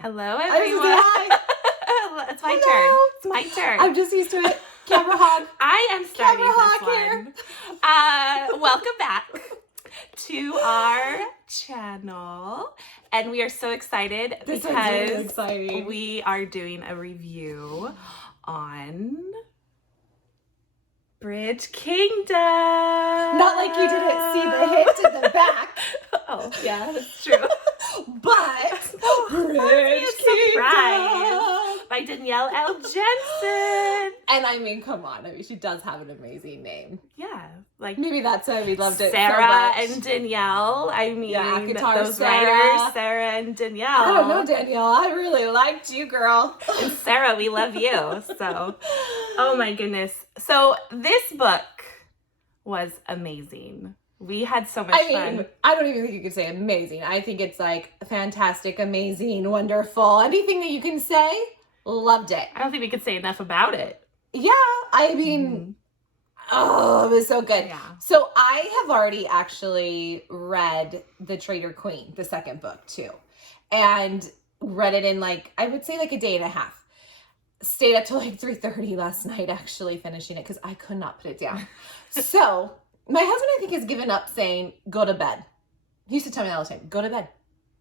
Hello, everyone. It's my turn. It's my turn. I'm just used to it. Camera hog. I am starting Camera this one. Welcome back to our channel. And we are so excited This because is really exciting. we are doing a review on Bridge Kingdom. Not like you didn't see the hint in the back. Oh, yeah, that's true. But Bridge Surprise by Danielle L. Jensen. And I mean, come on. I mean, she does have an amazing name. Yeah, like Maybe that's why we loved it Sarah so much. and Danielle. I mean, Yeah, guitar those Sarah. writers, Sarah and Danielle. I don't know, Danielle. I really liked you, girl. And Sarah, we love you. So, oh my goodness. So this book was amazing. We had so much fun. I don't even think you could say amazing. I think it's like fantastic, amazing, wonderful. Anything that you can say, loved it. I don't think we could say enough about it. Yeah, I mean, oh, it was so good. Yeah. So I have already actually read The Traitor Queen, the second book too. And read it in like, I would say like a day and a half. Stayed up till like 3:30 last night actually finishing it because I could not put it down. So my husband, I think, has given up saying, go to bed. He used to tell me all the time, go to bed.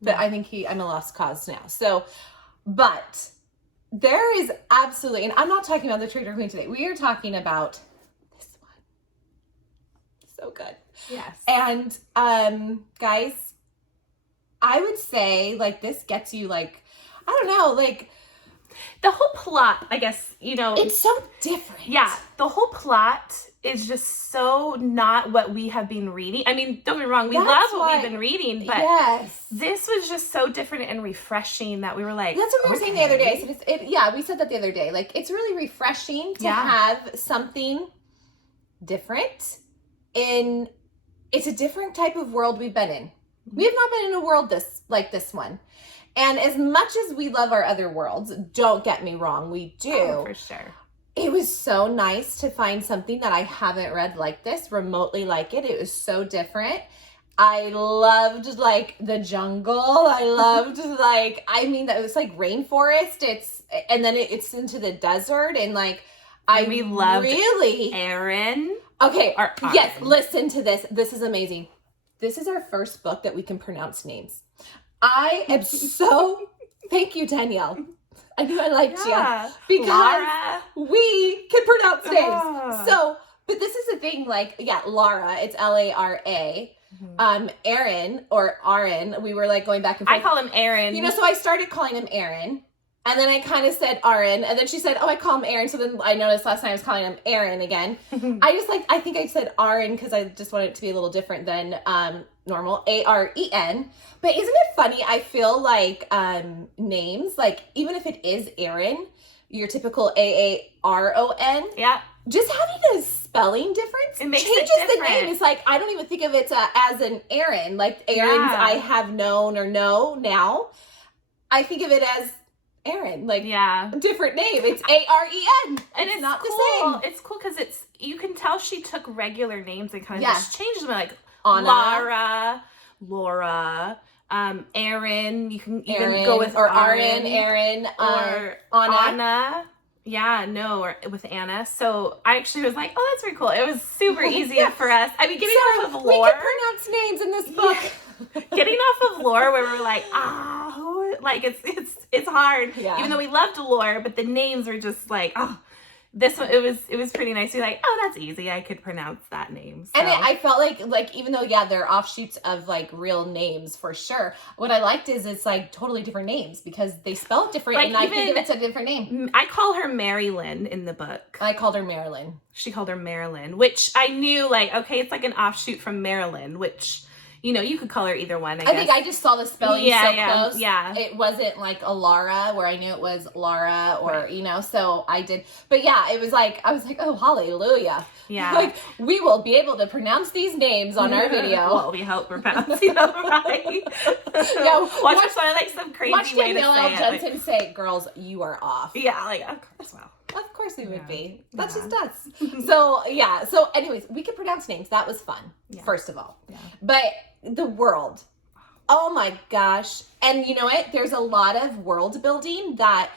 But I think I'm a lost cause now. So, but there is absolutely, and I'm not talking about The Traitor Queen today. We are talking about this one. So good. Yes. And guys, I would say like this gets you like, I don't know, like The whole plot, I guess, you know. it's so different. Yeah, the whole plot is just so not what we have been reading. I mean, don't get me wrong, we That's love what why- we've been reading, but yes. this was just so different and refreshing that we were like, That's what we were saying the other day. okay. I said yeah, we said that the other day. Like, it's really refreshing to have something different it's a different type of world we've been in. We have not been in a world like this one. And as much as we love our other worlds, don't get me wrong, we do. Oh, for sure. It was so nice to find something that I haven't read like this, remotely like it. It was so different. I loved like the jungle. I loved like, I mean, that was like rainforest. And then it's into the desert and like, We loved really Aren. Okay. Or Yes. Aren. Listen to this. This is amazing. This is our first book that we can pronounce names. I am so, thank you, Danielle. I knew I liked Yeah. you because Lara. we can pronounce names. Ah. So, but this is the thing, like, yeah, Lara, it's Lara. Aren or Aren, we were like going back and forth. I call him Aren. You know, so I started calling him Aren. And then I kind of said Aren. And then she said, oh, I call him Aren. So then I noticed last night I was calling him Aren again. I think I said Aren because I just wanted it to be a little different than normal. Aren. But isn't it funny? I feel like names, like even if it is Aren, your typical Aaron. Yeah. Just having a spelling difference It makes it changes the different. name. It's like, I don't even think of it as an Aaron. Like Aaron's Yeah. I have known or know now. I think of it as Aaron, like Yeah. different name. It's Aren. And it's not cool. the same. It's cool because you can tell she took regular names and kind of Yeah. just changed them, like Anna. Lara, Laura, Aren. You can even Aaron, go with or Aren, or Anna. Anna. Yeah, no, or with Anna. So I actually was like, oh, that's pretty cool. It was super easy Yeah. for us. I mean, getting So off of we lore. can pronounce names in this book. Getting off of lore where we're like, like it's hard. Yeah. Even though we loved lore, but the names were just like, this one it was pretty nice. You're like, oh, that's easy. I could pronounce that name. So. And I felt like even though they're offshoots of like real names for sure. What I liked is it's like totally different names because they spell it different, Like, and I think even- it's a different name. I call her Marilyn in the book. I called her Marilyn. She called her Marilyn, which I knew like, okay, it's like an offshoot from Marilyn, which, you know, you could call her either one, I guess. think I just saw the spelling close. Yeah. It wasn't like a Lara where I knew it was Lara or, you know, so I did. But yeah, it was like, I was like, oh, hallelujah. Yeah. Like, we will be able to pronounce these names on our video. Well, we hope we're pronouncing them right. Yeah, watch us find like some crazy Watch way to Danielle say L. it. Jensen Like, say, girls, you are off. yeah, like, of course, well. Of course we would be. That's Yeah. just us. So, yeah. So, anyways, we could pronounce names. That was fun, Yeah. first of all. Yeah. But the world. Oh my gosh. And you know what? There's a lot of world building that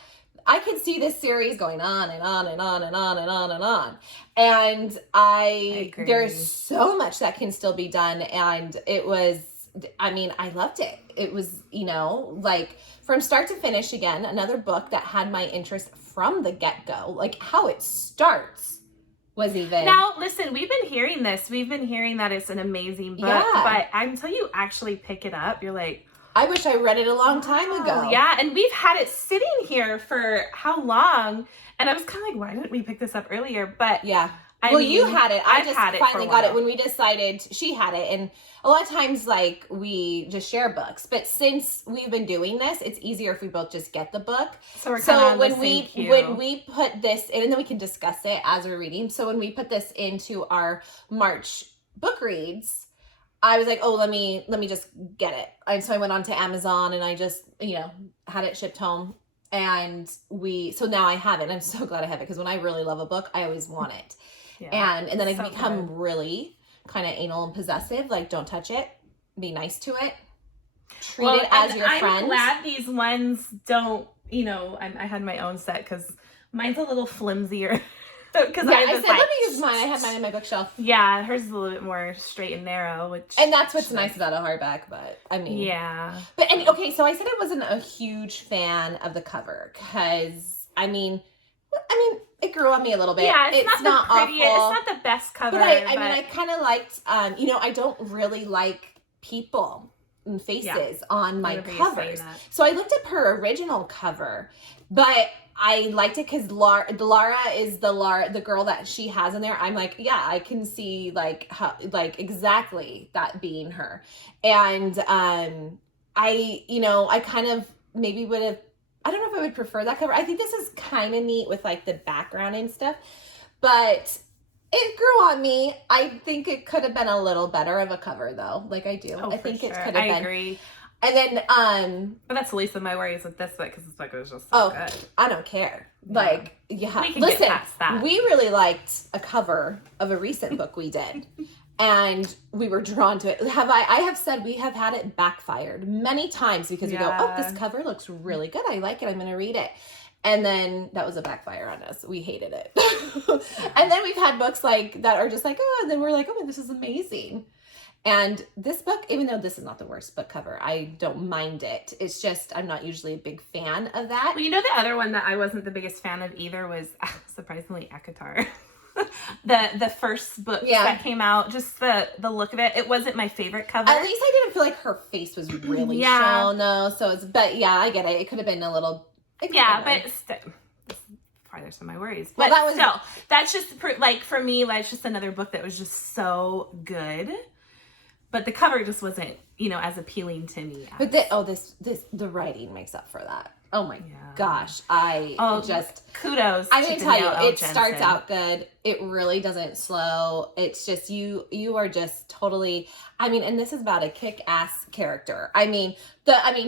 I could see this series going on and on and on and on and on and on. And I agree. there's so much that can still be done. And it was, I mean, I loved it. It was, you know, like from start to finish, again, another book that had my interest from the get-go. Like how it starts was even. Now, listen, we've been hearing this. We've been hearing that it's an amazing book. Yeah. But until you actually pick it up, you're like, I wish I read it a long time ago. Yeah, and we've had it sitting here for how long? And I was kind of like, why didn't we pick this up earlier? But yeah. I mean, you had it. I've had it finally for a got it while. when we decided she had it. And a lot of times, like, we just share books. But since we've been doing this, it's easier if we both just get the book. So we're kind of on the same queue. When we put this in, and then we can discuss it as we're reading. So when we put this into our March book reads, I was like, oh, let me just get it. And so I went on to Amazon and I just, you know, had it shipped home. And so now I have it. I'm so glad I have it because when I really love a book, I always want it. Yeah, and then I so become good. really kind of anal and possessive. Like, don't touch it. Be nice to it. Treat it as your friend. I'm glad these ones don't, you know, I had my own set because mine's a little flimsier. Because I said, let me use mine. I had mine in my bookshelf. Yeah, hers is a little bit more straight and narrow, and that's what's nice about a hardback. But I mean, yeah. But okay, so I said I wasn't a huge fan of the cover because I mean, it grew on me a little bit. Yeah, it's not the prettiest. Awful, it's not the best cover. But I mean, I kind of liked. You know, I don't really like people and faces on my covers. So I looked up her original cover, but I liked it because Lara is the girl that she has in there. I'm like, yeah, I can see like how, like exactly that being her. And I kind of maybe would have, I don't know if I would prefer that cover. I think this is kind of neat with like the background and stuff, but it grew on me. I think it could have been a little better of a cover though. Like I do. I think it could have been. I agree. And then, but that's the least of my worries with this book because this book was just so good. I don't care. Yeah. Like, yeah. We can get past that. We really liked a cover of a recent book we did, and we were drawn to it. I have said we have had it backfired many times because we go, oh, this cover looks really good. I like it. I'm going to read it. And then that was a backfire on us. We hated it. And then we've had books like that are just like, oh, and then we're like, oh, this is amazing. And this book, even though this is not the worst book cover, I don't mind it. It's just, I'm not usually a big fan of that. Well, you know, the other one that I wasn't the biggest fan of either was, surprisingly, Ithicana. the first book that came out, just the look of it. It wasn't my favorite cover. At least I didn't feel like her face was really shown, though. So but yeah, I get it. It could have been a little. Yeah, but still. Probably some of my worries. But well, that's just, like, for me, that's just another book that was just so good. But the cover just wasn't, you know, as appealing to me. But the writing makes up for that. Oh my gosh. Kudos. I'm going to tell Danielle you, L. it starts out good. It really doesn't slow. It's just, you are just totally, I mean, and this is about a kick-ass character. I mean,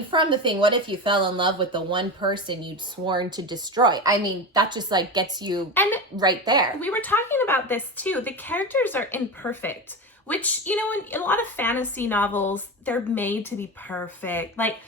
from the thing, what if you fell in love with the one person you'd sworn to destroy? I mean, that just like gets you right there. We were talking about this too. The characters are imperfect. Which, you know, in a lot of fantasy novels, they're made to be perfect. Like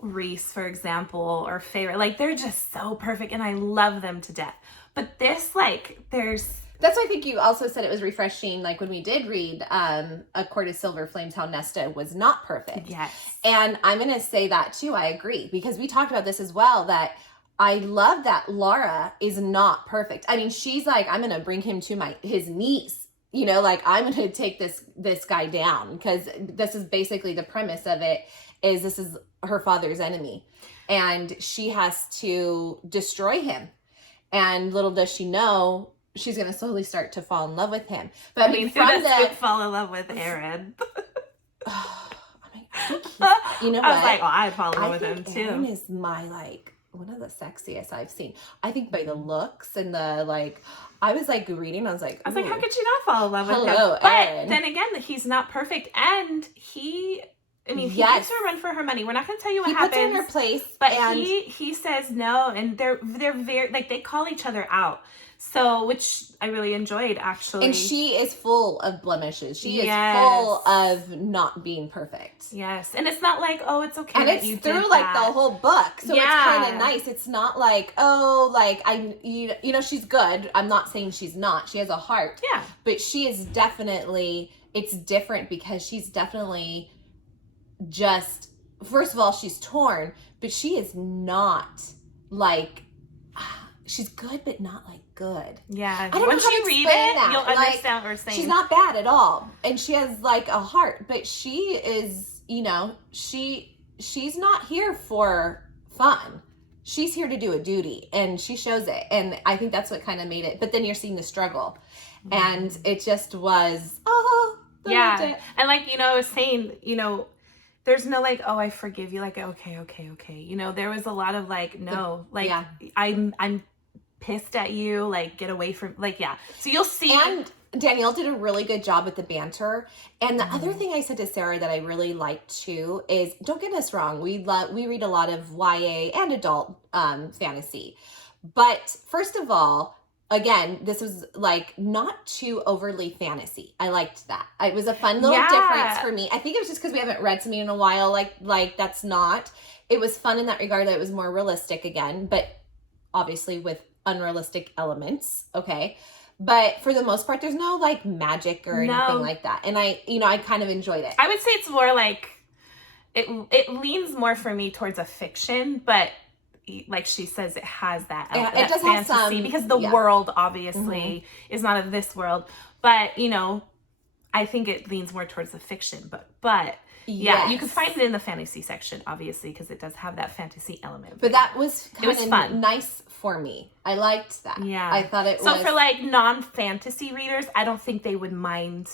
Reese, for example, or Favorite. Like, they're just so perfect, and I love them to death. But this, like, there's... That's why I think you also said it was refreshing, like, when we did read A Court of Silver Flames, how Nesta was not perfect. Yes. And I'm going to say that, too. I agree. Because we talked about this as well, that I love that Lara is not perfect. I mean, she's like, I'm going to bring him to his knees. You know, like, I'm going to take this guy down because this is basically the premise of it is this is her father's enemy and she has to destroy him. And little does she know, she's going to slowly start to fall in love with him. But I mean, who doesn't fall in love with Aren? You know what? I was like, I'd fall in love with him too. Aren is my, like, one of the sexiest I've seen. I think by the looks and the, like, I was like reading, I was like, how could you not fall in love with him? Aren. But then again, he's not perfect, and he I mean, he Yes. gives her a run for her money. We're not going to tell you what He happens. puts her in her place. But and he says no, and they're very, like, they call each other out. So, which I really enjoyed, actually. And she is full of blemishes. She is Yes. full of not being perfect. Yes. And it's not like, oh, it's okay And that it's you through did like that. the whole book. So Yeah. it's kind of nice. It's not like, oh, like you know, she's good. I'm not saying she's not. She has a heart. Yeah. But she is definitely, it's different because she's definitely just, first of all, she's torn, but she is not like, she's good, but not like good. Yeah. I don't Once know how you to read explain it, that. you'll Like, understand what we're saying. She's not bad at all. And she has like a heart, but she is, you know, she's not here for fun. She's here to do a duty, and she shows it. And I think that's what kind of made it. But then you're seeing the struggle. And it just was, I loved it. And like, you know, I was saying, you know, there's no like, oh, I forgive you. Like, okay. You know, there was a lot of like, no, like, Yeah. I'm pissed at you. Like, get away from, like, yeah. So you'll see. And Danielle did a really good job with the banter. And the other thing I said to Sarah that I really liked too is, don't get us wrong, we read a lot of YA and adult fantasy. But first of all, again, this was like not too overly fantasy. I liked that. It was a fun little difference for me. I think it was just because we haven't read something in a while. Like that's not. It was fun in that regard that it was more realistic again, but obviously with unrealistic elements. Okay. But for the most part, there's no like magic or anything like that. And I kind of enjoyed it. I would say it's more like, it leans more for me towards a fiction, but like she says, it has that, It does have some, because the world obviously is not of this world. But, you know, I think it leans more towards the fiction. But yeah, you can find it in the fantasy section, obviously, because it does have that fantasy element. But that was kind of fun. nice for me. I liked that. Yeah. I thought it was. So for like non-fantasy readers, I don't think they would mind.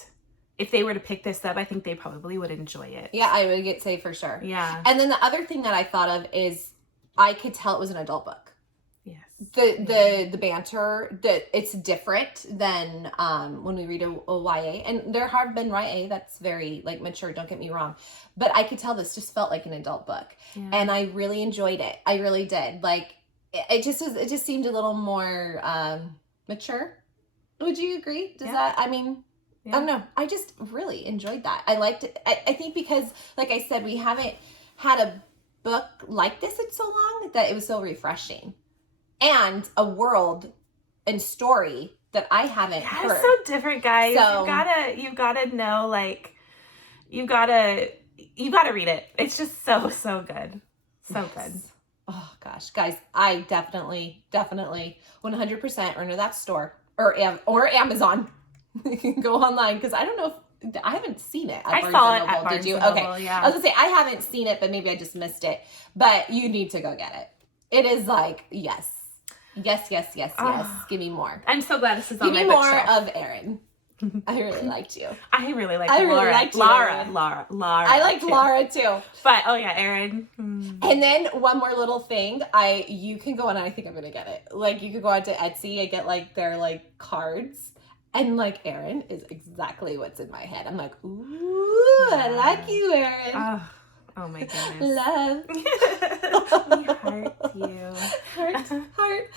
If they were to pick this up, I think they probably would enjoy it. Yeah, I would say for sure. Yeah. And then the other thing that I thought of is I could tell it was an adult book. Yes. The banter, it's different than when we read a YA. And there have been YA that's very like mature, don't get me wrong. But I could tell this just felt like an adult book. Yeah. And I really enjoyed it. I really did. Like it just seemed a little more mature. Would you agree? Does that, I mean, I don't know. I just really enjoyed that. I liked it. I think because, like I said, we haven't had a book like this in so long that it was so refreshing. And a world and story that I haven't heard. It's so different, guys. So, you gotta know, like, you gotta read it. It's just so good. So good. Oh gosh, guys, I definitely 100% run to that store or Amazon. You can go online because I don't know if I haven't seen it. I saw it at Barnes Did you? and Noble, Okay, yeah. I was gonna say I haven't seen it, but maybe I just missed it. But you need to go get it. It is like yes. Give me more. I'm so glad this is Give on my me more bookshelf. of Aren. I really liked you. I really liked I really Lara. liked you, Lara. Aren. Lara. I liked too. Lara too. But oh yeah, Aren. And then one more little thing, you can go on, and I think I'm gonna get it. Like you could go on to Etsy and get like their like cards, and like Aren is exactly what's in my head. I'm like, ooh, I like you, Aren. Oh my goodness. Love. We heart you. Heart.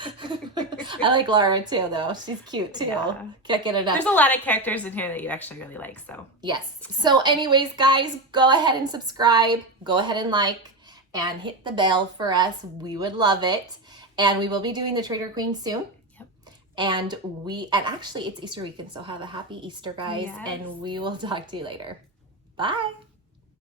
I like Lara too, though. She's cute too. Yeah. Can't get enough. There's a lot of characters in here that you actually really like, so. Yes. So anyways, guys, go ahead and subscribe. Go ahead and like and hit the bell for us. We would love it. And we will be doing the Trader Queen soon. Yep. And actually it's Easter weekend, so have a happy Easter, guys. Yes. And we will talk to you later. Bye.